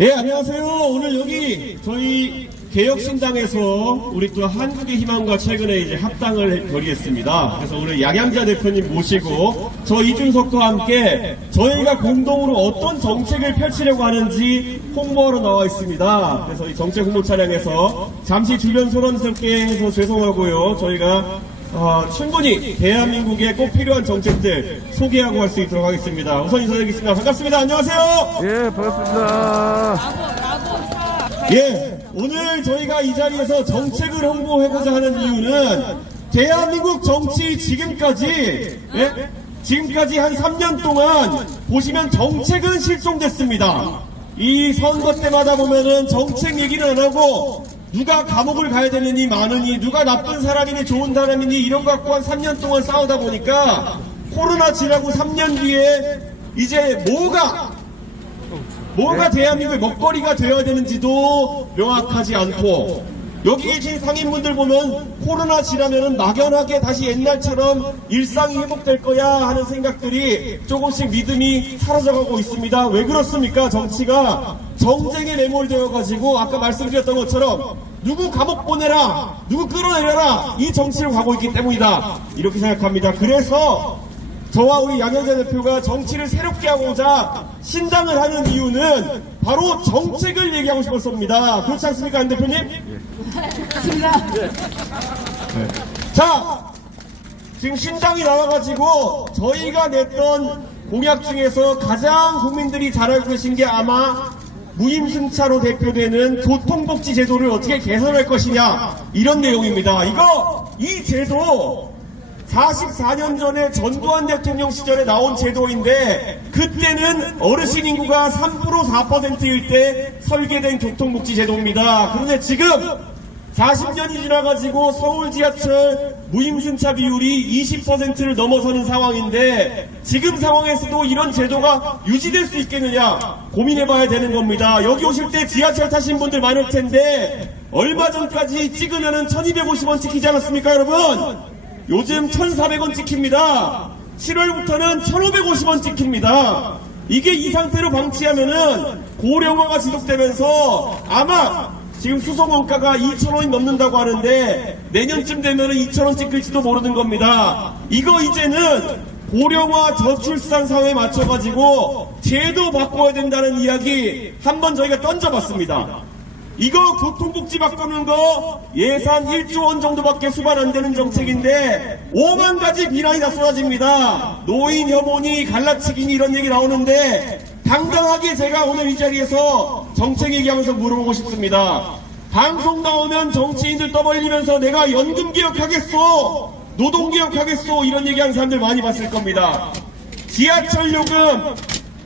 예, 안녕하세요. 오늘 여기 저희 개혁신당에서 우리 또 한국의 희망과 최근에 이제 합당을 벌이했습니다. 그래서 오늘 양양자 대표님 모시고 저 이준석과 함께 저희가 공동으로 어떤 정책을 펼치려고 하는지 홍보하러 나와 있습니다. 그래서 이 정책 홍보 차량에서 잠시 주변 소란스럽게 해서 죄송하고요. 저희가 충분히 대한민국에 꼭 필요한 정책들 소개하고 갈 수 있도록 하겠습니다. 우선 인사드리겠습니다. 반갑습니다. 안녕하세요. 예, 반갑습니다. 예, 오늘 저희가 이 자리에서 정책을 홍보하고자 하는 이유는 대한민국 정치 지금까지 한 3년 동안 보시면 정책은 실종됐습니다. 이 선거 때마다 보면은 정책 얘기는 안 하고 누가 감옥을 가야 되느니 많으니 누가 나쁜 사람이니 좋은 사람이니 이런 거 갖고 한 3년 동안 싸우다 보니까 코로나 지나고 3년 뒤에 이제 뭐가 대한민국의 먹거리가 되어야 되는지도 명확하지 않고 여기 계신 상인분들 보면 코로나 지나면은 막연하게 다시 옛날처럼 일상이 회복될 거야 하는 생각들이 조금씩 믿음이 사라져가고 있습니다. 왜 그렇습니까? 정치가 정쟁에 매몰되어 가지고 아까 말씀드렸던 것처럼 누구 감옥 보내라, 누구 끌어내려라 이 정치를 가고 있기 때문이다 이렇게 생각합니다. 그래서 저와 우리 양양자 대표가 정치를 새롭게 하고자 신당을 하는 이유는 바로 정책을 얘기하고 싶었습니다. 그렇지 않습니까, 안 대표님? 맞습니다. 네. 자, 지금 신당이 나와가지고 저희가 냈던 공약 중에서 가장 국민들이 잘 알고 계신 게 아마 무임승차로 대표되는 교통복지 제도를 어떻게 개선할 것이냐 이런 내용입니다. 이 제도 44년 전에 전두환 대통령 시절에 나온 제도인데 그때는 어르신 인구가 3% 4%일 때 설계된 교통복지 제도입니다. 그런데 지금 40년이 지나가지고 서울 지하철 무임승차 비율이 20%를 넘어서는 상황인데 지금 상황에서도 이런 제도가 유지될 수 있겠느냐 고민해봐야 되는 겁니다. 여기 오실 때 지하철 타신 분들 많을 텐데 얼마 전까지 찍으면은 1250원 찍히지 않았습니까, 여러분? 요즘 1400원 찍힙니다. 7월부터는 1550원 찍힙니다. 이게 이 상태로 방치하면은 고령화가 지속되면서 아마 지금 수송원가가 2,000원이 넘는다고 하는데 내년쯤 되면은 2,000원 찍힐지도 모르는 겁니다. 이거 이제는 고령화 저출산 사회에 맞춰가지고 제도 바꿔야 된다는 이야기 한번 저희가 던져봤습니다. 이거 교통복지 바꾸는 거 예산 1조 원 정도밖에 수반 안 되는 정책인데 5만 가지 비난이 다 쏟아집니다. 노인 혐오니 갈라치기니 이런 얘기 나오는데 당당하게 제가 오늘 이 자리에서 정책 얘기하면서 물어보고 싶습니다. 방송 나오면 정치인들 떠벌리면서 내가 연금 개혁하겠소, 노동 개혁하겠소 이런 얘기하는 사람들 많이 봤을 겁니다. 지하철 요금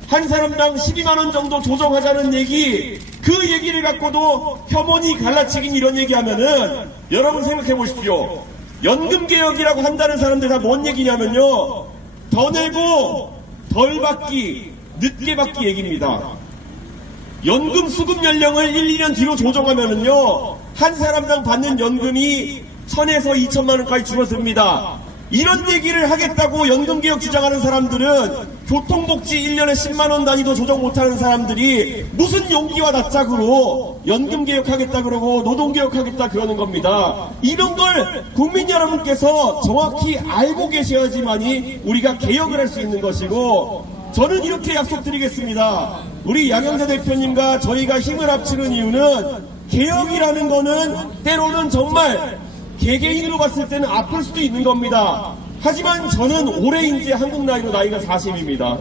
한 사람당 12만원 정도 조정하자는 얘기, 그 얘기를 갖고도 혐오니 갈라치기 이런 얘기하면은 여러분 생각해 보십시오. 연금 개혁이라고 한다는 사람들 다 뭔 얘기냐면요, 더 내고 덜 받기, 늦게 받기 얘기입니다. 연금 수급 연령을 1, 2년 뒤로 조정하면은요 한 사람당 받는 연금이 1000에서 2000만원까지 줄어듭니다. 이런 얘기를 하겠다고 연금개혁 주장하는 사람들은 교통복지 1년에 10만원 단위도 조정 못하는 사람들이 무슨 용기와 낯짝으로 연금개혁하겠다 그러고 노동개혁하겠다 그러는 겁니다. 이런 걸 국민 여러분께서 정확히 알고 계셔야지만이 우리가 개혁을 할 수 있는 것이고, 저는 이렇게 약속드리겠습니다. 우리 양양자 대표님과 저희가 힘을 합치는 이유는 개혁이라는 거는 때로는 정말 개개인으로 봤을 때는 아플 수도 있는 겁니다. 하지만 저는 올해 이제 한국 나이로 나이가 40입니다.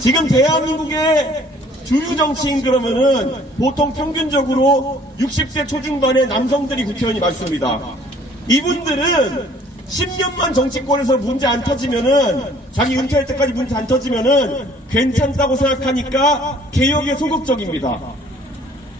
지금 대한민국의 주류 정치인 그러면은 보통 평균적으로 60세 초중반의 남성들이 국회의원이 많습니다. 이분들은 10년만 정치권에서 문제 안 터지면은, 자기 은퇴할 때까지 문제 안 터지면은 괜찮다고 생각하니까 개혁에 소극적입니다.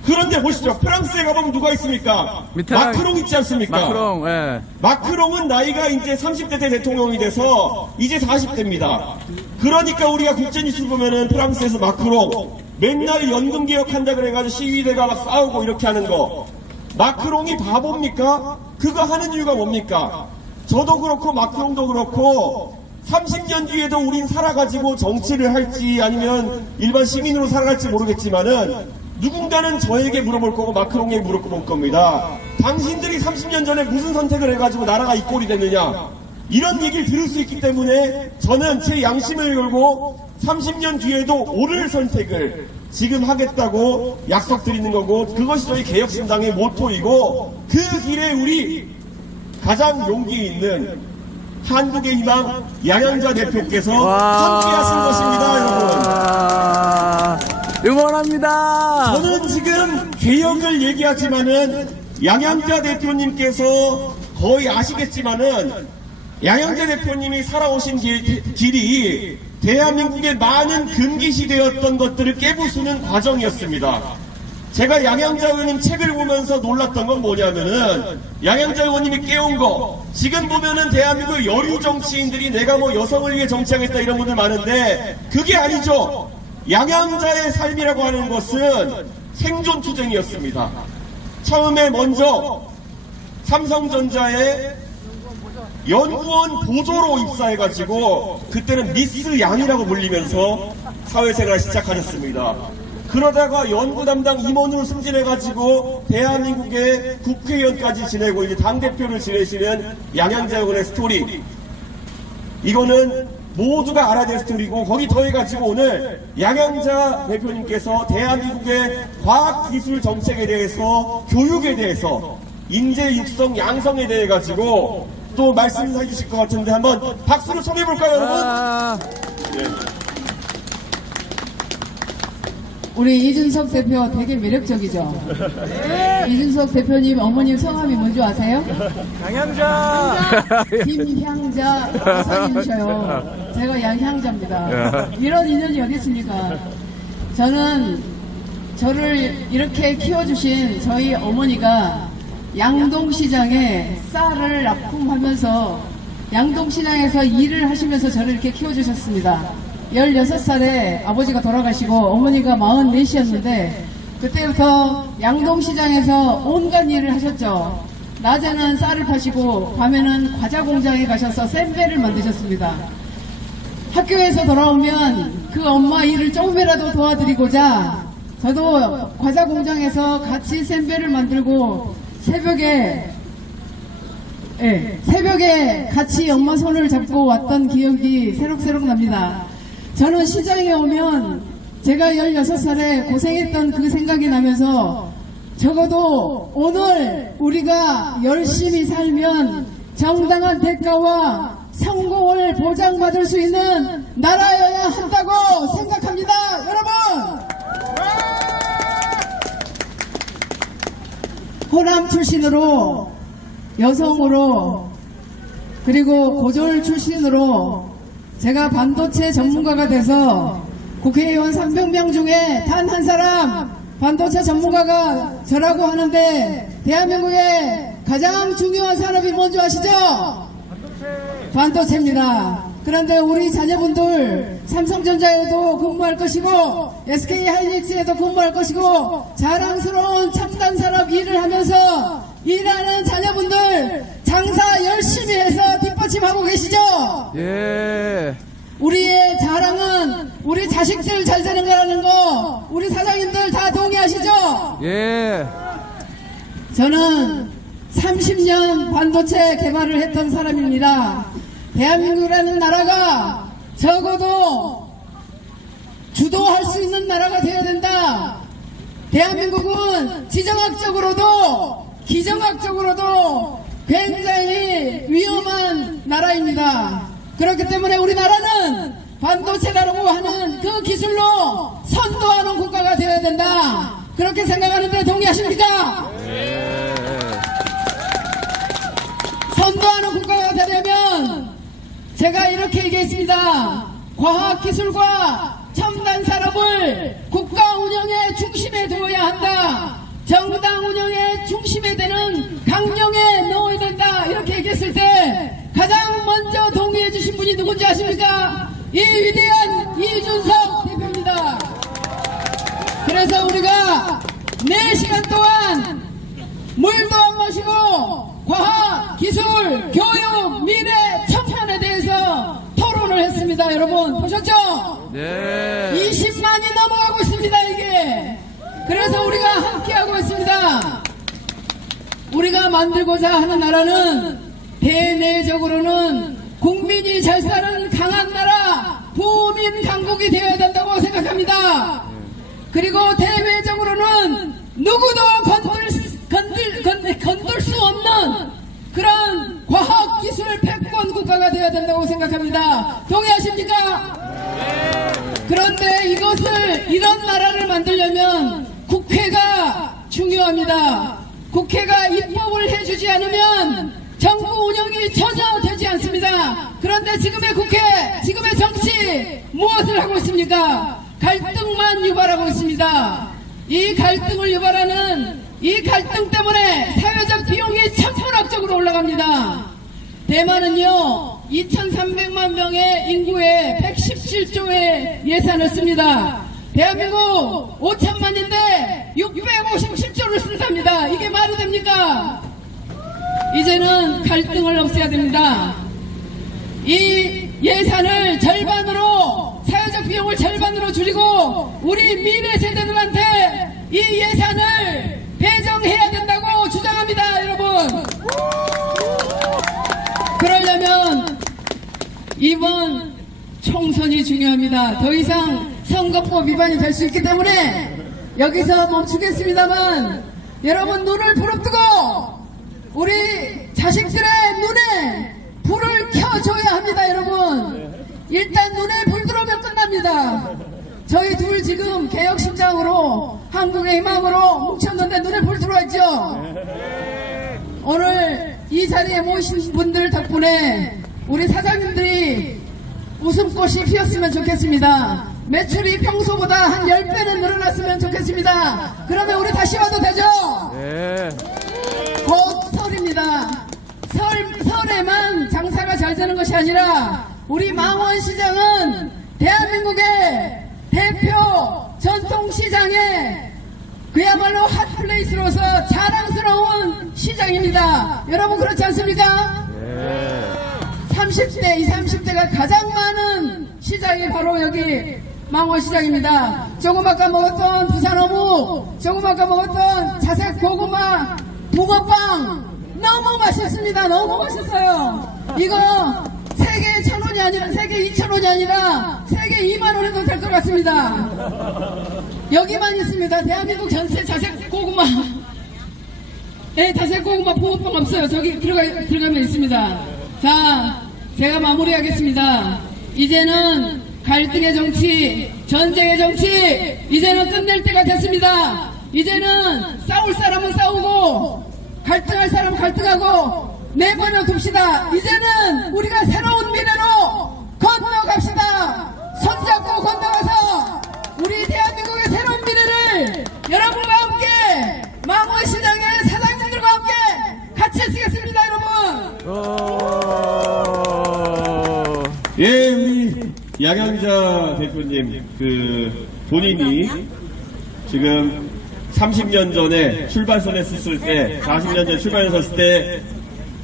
그런데 보시죠. 프랑스에 가보면 누가 있습니까? 마크롱 있지 않습니까? 마크롱, 예. 마크롱은 나이가 이제 30대 때 대통령이 돼서 이제 40대입니다. 그러니까 우리가 국제뉴스 보면은 프랑스에서 마크롱 맨날 연금 개혁한다 그래가지고 시위대가 막 싸우고 이렇게 하는 거. 마크롱이 바보입니까? 그거 하는 이유가 뭡니까? 저도 그렇고 마크롱도 그렇고 30년 뒤에도 우린 살아가지고 정치를 할지 아니면 일반 시민으로 살아갈지 모르겠지만은 누군가는 저에게 물어볼 거고 마크롱에게 물어볼 겁니다. 당신들이 30년 전에 무슨 선택을 해가지고 나라가 이 꼴이 됐느냐, 이런 얘기를 들을 수 있기 때문에 저는 제 양심을 걸고 30년 뒤에도 옳은 선택을 지금 하겠다고 약속드리는 거고, 그것이 저희 개혁신당의 모토이고, 그 길에 우리 가장 용기 있는 한국의 희망 양양자 대표께서 함께 하신 것입니다, 여러분. 응원합니다. 저는 지금 개혁을 얘기하지만은 양양자 대표님께서 거의 아시겠지만은 양양자 대표님이 살아오신 길이 대한민국의 많은 금기시되었던 것들을 깨부수는 과정이었습니다. 제가 양양자 의원님 책을 보면서 놀랐던 건 뭐냐면은, 양양자 의원님이 깨운 거, 지금 보면은 대한민국 여류 정치인들이 내가 뭐 여성을 위해 정치하겠다 이런 분들 많은데 그게 아니죠. 양양자의 삶이라고 하는 것은 생존 투쟁이었습니다. 처음에 먼저 삼성전자의 연구원 보조로 입사해가지고 그때는 미스 양이라고 불리면서 사회생활을 시작하셨습니다. 그러다가 연구 담당 임원으로 승진해가지고 대한민국의 국회의원까지 지내고 이제 당대표를 지내시는 양양자 의원의 스토리, 이거는 모두가 알아야 될 스토리고, 거기 더해가지고 오늘 양양자 대표님께서 대한민국의 과학기술 정책에 대해서, 교육에 대해서, 인재 육성 양성에 대해 가지고 또 말씀해 주실 것 같은데 한번 박수로 청해볼까요, 여러분? 네. 우리 이준석 대표 되게 매력적이죠? 이준석 대표님 어머님 성함이 뭔지 아세요? 양양자. 김향자 여사님이셔요. 제가 양향자입니다. 이런 인연이 어디 있습니까? 저는 저를 이렇게 키워주신 저희 어머니가 양동시장에 쌀을 납품하면서 양동시장에서 일을 하시면서 저를 이렇게 키워주셨습니다. 16살에 아버지가 돌아가시고 어머니가 44이었는데 그때부터 양동시장에서 온갖 일을 하셨죠. 낮에는 쌀을 파시고 밤에는 과자 공장에 가셔서 샌베를 만드셨습니다. 학교에서 돌아오면 그 엄마 일을 조금이라도 도와드리고자 저도 과자 공장에서 같이 샌베를 만들고 새벽에 같이 엄마 손을 잡고 왔던 기억이 새록새록 납니다. 저는 시장에 오면 제가 16살에 고생했던 그 생각이 나면서 적어도 오늘 우리가 열심히 살면 정당한 대가와 성공을 보장받을 수 있는 나라여야 한다고 생각합니다. 여러분! 호남 출신으로, 여성으로, 그리고 고졸 출신으로 제가 반도체 전문가가 돼서 국회의원 300명 중에 단 한 사람 반도체 전문가가 저라고 하는데, 대한민국의 가장 중요한 산업이 뭔지 아시죠? 반도체입니다. 그런데 우리 자녀분들 삼성전자에도 근무할 것이고 SK하이닉스에도 근무할 것이고 자랑스러운 첨단 산업 일을 하면서 일하는 자녀분들 장사 열심히 해서 뒷받침하고 계시죠? 예. 우리의 자랑은 우리 자식들 잘 되는 거라는 거 우리 사장님들 다 동의하시죠? 예. 저는 30년 반도체 개발을 했던 사람입니다. 대한민국이라는 나라가 적어도 주도할 수 있는 나라가 되어야 된다. 대한민국은 지정학적으로도 기정학적으로도 굉장히 위험한 나라입니다. 그렇기 때문에 우리나라는 반도체라고 하는 그 기술로 선도하는 국가가 되어야 된다. 그렇게 생각하는데 동의하십니까? 선도하는 국가가 되려면 제가 이렇게 얘기했습니다. 과학기술과 첨단 산업을 국가 운영의 중심에 두어야 한다. 정당 운영의 중심에 되는 강령에 넣어야 된다. 이렇게 얘기했을 때 가장 먼저 동의해 주신 분이 누군지 아십니까? 이 위대한 이준석 대표입니다. 그래서 우리가 4시간 동안 물도 안 마시고 과학, 기술, 교육, 미래, 청년에 대해서 토론 했습니다. 여러분 보셨죠? 네. 20만이 넘어가고 있습니다. 이게. 그래서 우리가 함께하고 있습니다. 우리가 만들고자 하는 나라는 대내적으로는 국민이 잘 사는 강한 나라, 부민 강국이 되어야 된다고 생각합니다. 그리고 대외적으로는 누구도 건들 수 없는 그런 과학기술 패권 국가가 되어야 된다고 생각합니다. 동의하십니까? 그런데 이런 나라를 만들려면 국회가 중요합니다. 국회가 입법을 해주지 않으면 정부 운영이 전혀 되지 않습니다. 그런데 지금의 국회, 지금의 정치 무엇을 하고 있습니까? 갈등만 유발하고 있습니다. 이 갈등을 유발하는 이 갈등 때문에 사회적 비용이 천문학적으로 올라갑니다. 대만은요 2300만 명의 인구에 117조의 예산을 씁니다. 대한민국 5천만인데 657조를 쓴답니다. 이게 말이 됩니까? 이제는 갈등을 없애야 됩니다. 이 예산을 절반으로, 사회적 비용을 절반으로 줄이고 우리 미래 세대들한테 이 예산을 배정해야 된다고 주장합니다. 여러분, 그러려면 이번 총선이 중요합니다. 더 이상 선거법 위반이 될 수 있기 때문에 여기서 멈추겠습니다만, 여러분 눈을 부릅뜨고 우리 자식들의 눈에 불을 켜줘야 합니다. 여러분, 일단 눈에 불 들어오면 끝납니다. 저희 둘 지금 개혁신장으로 한국의 희망으로 뭉쳤는데 눈에 불 들어왔죠. 오늘 이 자리에 모이신 분들 덕분에 우리 사장님들이 웃음꽃이 피었으면 좋겠습니다. 매출이 평소보다 한 10배는 늘어났으면 좋겠습니다. 그러면 우리 다시 와도 되죠? 네. 곧 설입니다. 설에만 장사가 잘 되는 것이 아니라 우리 망원시장은 대한민국의 대표 전통시장에 그야말로 핫플레이스로서 자랑스러운 시장입니다. 여러분 그렇지 않습니까? 네. 30대, 20, 30대가 가장 많은 시장이 바로 여기 망원시장입니다. 조금 아까 먹었던 부산 어묵, 조금 아까 먹었던 자색 고구마 붕어빵 너무 맛있습니다. 너무 맛있어요. 이거 세개 1,000원이 아니라, 세개 2,000원이 아니라 세개 2만 원에도 될 것 같습니다. 여기만 있습니다. 대한민국 전체 자색 고구마. 예, 자색 고구마 붕어빵 없어요. 저기 들어가면 있습니다. 자, 제가 마무리하겠습니다. 이제는 갈등의 정치, 전쟁의 정치, 이제는 끝낼 때가 됐습니다. 이제는 싸울 사람은 싸우고 갈등할 사람은 갈등하고 내버려 둡시다. 이제는 우리가 새로운 미래로 건너갑시다. 손잡고 건너가서 우리 대한민국의 새로운 미래를 여러분과 함께, 망원시장의 사장님들과 함께 같이 쓰겠습니다. 여러분. 예, 우리 양양자 대표님, 본인이 지금 30년 전에 출발선에 섰을 때, 40년 전에 출발선에 섰을 때,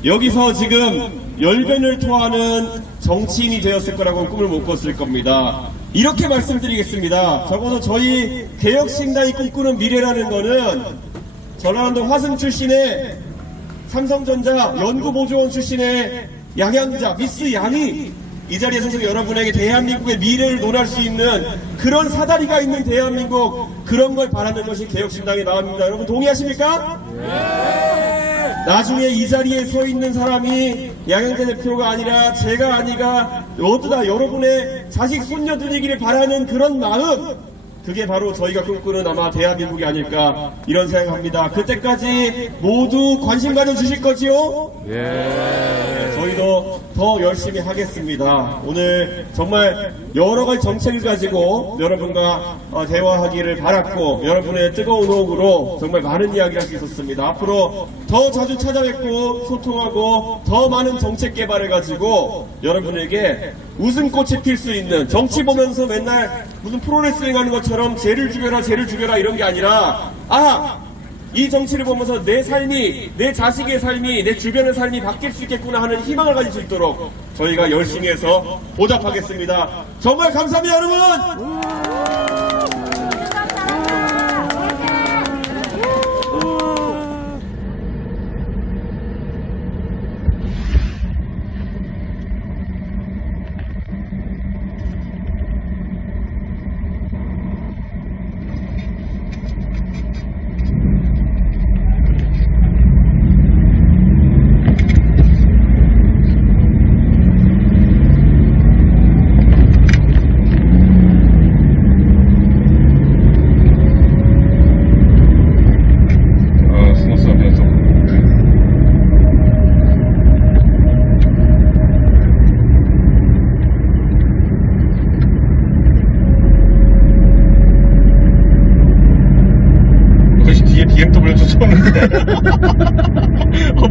여기서 지금 열변을 토하는 정치인이 되었을 거라고 꿈을 못 꿨을 겁니다. 이렇게 말씀드리겠습니다. 적어도 저희 개혁신당이 꿈꾸는 미래라는 거는, 전라남도 화성 출신의 삼성전자 연구보조원 출신의 양양자, 미스 양이 이 자리에 서서 여러분에게 대한민국의 미래를 논할 수 있는 그런 사다리가 있는 대한민국, 그런 걸 바라는 것이 개혁신당의 마음입니다. 여러분 동의하십니까? 네. 나중에 이 자리에 서 있는 사람이 양양자 대표가 아니라 제가 아니가 모두 다 여러분의 자식 손녀들이기를 바라는 그런 마음, 그게 바로 저희가 꿈꾸는 아마 대한민국이 아닐까 이런 생각합니다. 그때까지 모두 관심 가져주실 거지요? 예. 저희도 더 열심히 하겠습니다. 오늘 정말 여러 가지 정책을 가지고 여러분과 대화하기를 바랐고, 여러분의 뜨거운 호흡으로 정말 많은 이야기를 할 수 있었습니다. 앞으로 더 자주 찾아뵙고 소통하고 더 많은 정책 개발을 가지고 여러분에게 웃음꽃이 필 수 있는, 정치 보면서 맨날 무슨 프로레슬링 하는 것처럼 쟤를 죽여라 이런 게 아니라, 이 정치를 보면서 내 삶이, 내 자식의 삶이, 내 주변의 삶이 바뀔 수 있겠구나 하는 희망을 가질 수 있도록 저희가 열심히 해서 보답하겠습니다. 정말 감사합니다, 여러분! 스무스한 변속. 혹시 뒤에 BMW 쫓아오는데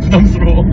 부담스러워.